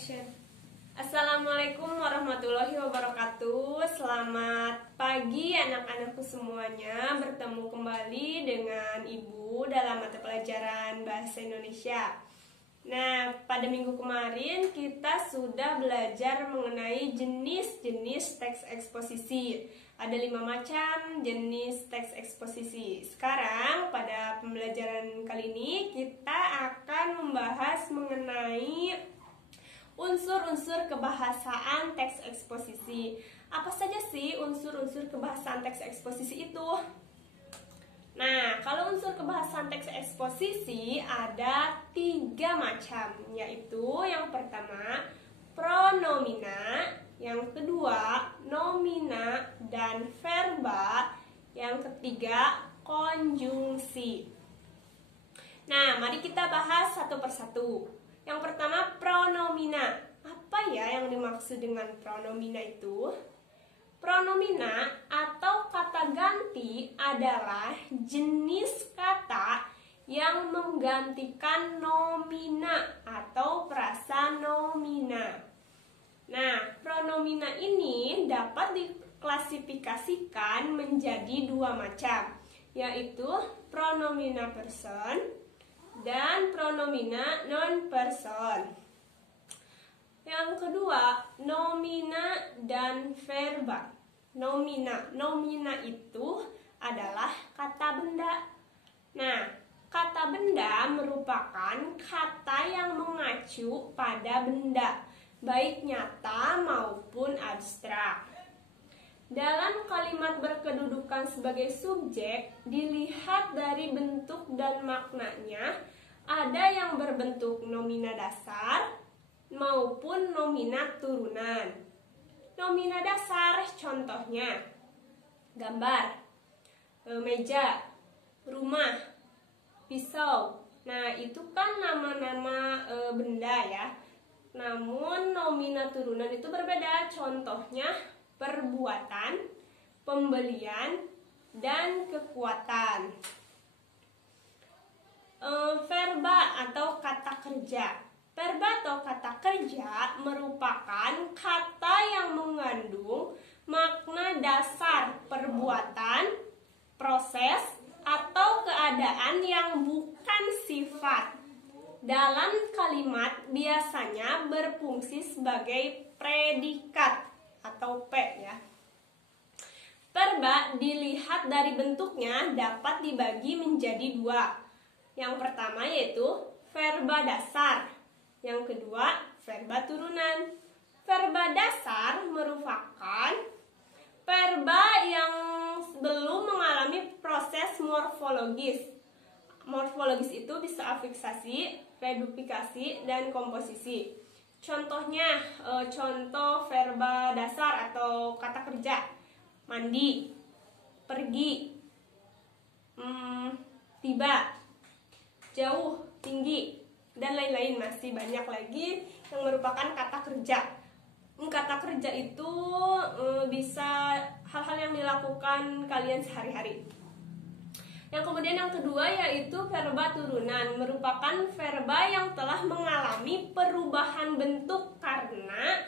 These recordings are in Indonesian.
Action. Assalamualaikum warahmatullahi wabarakatuh. Selamat pagi anak-anakku semuanya. Bertemu kembali dengan Ibu dalam mata pelajaran Bahasa Indonesia. Nah, pada minggu kemarin kita sudah belajar mengenai jenis-jenis teks eksposisi. Ada 5 macam jenis teks eksposisi. Sekarang pada pembelajaran kali ini kita akan membahas mengenai unsur-unsur kebahasaan teks eksposisi. Apa saja sih unsur-unsur kebahasaan teks eksposisi itu? Nah, kalau unsur kebahasaan teks eksposisi ada 3 macam, yaitu yang pertama pronomina, yang kedua nomina dan verba, yang ketiga konjungsi. Nah, mari kita bahas satu persatu. Yang pertama pronomina. Apa ya yang dimaksud dengan pronomina itu? Pronomina atau kata ganti adalah jenis kata yang menggantikan nomina atau frasa nomina. Nah, pronomina ini dapat diklasifikasikan menjadi 2 macam, yaitu pronomina person dan pronomina non-person. Yang kedua, nomina dan verba. Nomina itu adalah kata benda. Nah, kata benda merupakan kata yang mengacu pada benda, baik nyata maupun abstrak. Dalam kalimat berkedudukan sebagai subjek, dilihat dari bentuk dan maknanya, ada yang berbentuk nomina dasar maupun nomina turunan. Nomina dasar contohnya, gambar, meja, rumah, pisau. Nah, itu kan nama-nama benda ya. Namun nomina turunan itu berbeda, contohnya perbuatan, pembelian, dan kekuatan. Verba atau kata kerja. Verba atau kata kerja merupakan kata yang mengandung makna dasar perbuatan, proses, atau keadaan yang bukan sifat. Dalam kalimat biasanya berfungsi sebagai predikat atau P ya. Verba dilihat dari bentuknya dapat dibagi menjadi 2. Yang pertama yaitu verba dasar, yang kedua verba turunan. Verba dasar merupakan verba yang belum mengalami proses morfologis. Morfologis itu bisa afiksasi, reduplikasi, dan komposisi. Contohnya, contoh verba dasar atau kata kerja: mandi, pergi, tiba, jauh, tinggi, dan lain-lain. Masih banyak lagi yang merupakan kata kerja. Kata kerja itu bisa hal-hal yang dilakukan kalian sehari-hari. Yang kemudian yang kedua yaitu verba turunan, merupakan verba yang telah mengalami perubahan bentuk karena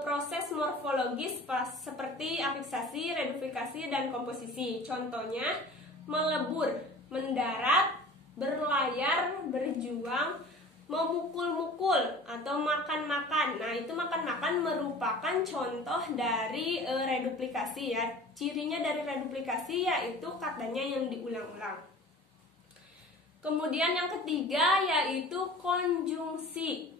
proses morfologis seperti afiksasi, reduplikasi, dan komposisi. Contohnya melebur, mendarat, berlayar, berjuang, memukul-mukul, atau makan-makan. Nah, itu makan-makan merupakan contoh dari reduplikasi ya. Cirinya dari reduplikasi yaitu katanya yang diulang-ulang. Kemudian yang ketiga yaitu konjungsi.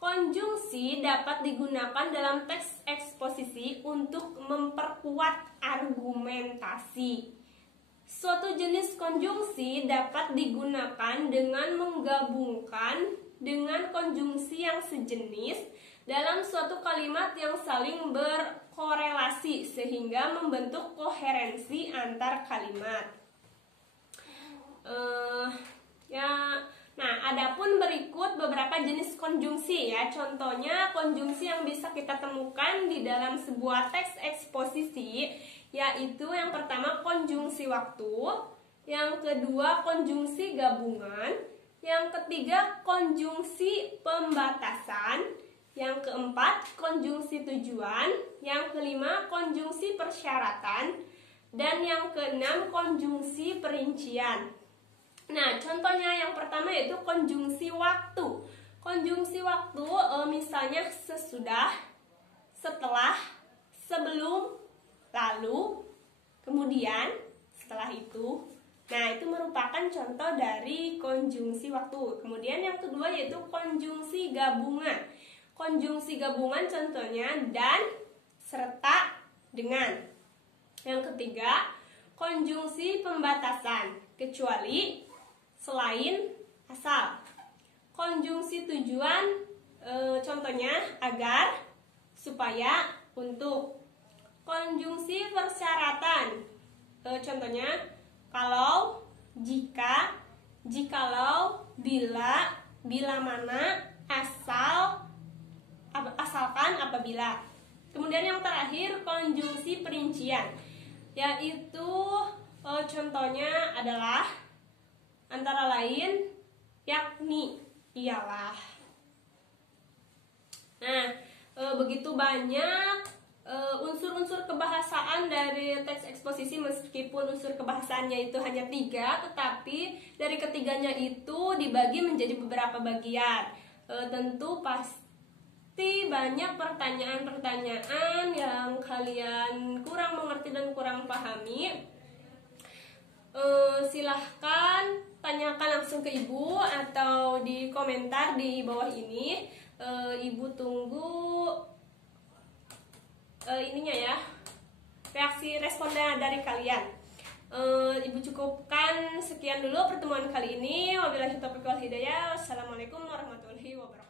Konjungsi dapat digunakan dalam teks eksposisi untuk memperkuat argumentasi. Suatu jenis konjungsi dapat digunakan dengan menggabungkan dengan konjungsi yang sejenis dalam suatu kalimat yang saling berkorelasi sehingga membentuk koherensi antar kalimat. Nah, adapun berikut beberapa jenis konjungsi ya. Contohnya konjungsi yang bisa kita temukan di dalam sebuah teks eksposisi, yaitu yang pertama konjungsi waktu, yang kedua konjungsi gabungan, yang ketiga konjungsi pembatasan, Yang keempat, konjungsi tujuan. Yang kelima, konjungsi persyaratan. Dan yang keenam, konjungsi perincian. Nah, contohnya yang pertama yaitu konjungsi waktu. Konjungsi waktu misalnya sesudah, setelah, sebelum, lalu, kemudian, setelah itu. Nah, itu merupakan contoh dari konjungsi waktu. Kemudian yang kedua yaitu konjungsi gabungan. Konjungsi gabungan contohnya dan, serta, dengan. Yang ketiga, konjungsi pembatasan, kecuali, selain, asal. Konjungsi tujuan contohnya agar, supaya, untuk. Konjungsi persyaratan contohnya kalau, jika, jikalau, bila, bila mana, asal, asalkan, apabila. Kemudian yang terakhir konjungsi perincian, yaitu contohnya adalah, antara lain, yakni, ialah. Nah, begitu banyak unsur-unsur kebahasaan dari teks eksposisi, meskipun unsur kebahasaannya itu hanya 3, tetapi dari ketiganya itu dibagi menjadi beberapa bagian. Tentu pasti banyak pertanyaan-pertanyaan yang kalian kurang mengerti dan kurang pahami. Silahkan tanyakan langsung ke ibu atau di komentar di bawah ini. Ibu tunggu ininya ya, reaksi responnya dari kalian. Ibu cukupkan sekian dulu pertemuan kali ini. Wabillahi taufiq wal hidayah. Wassalamualaikum warahmatullahi wabarakatuh.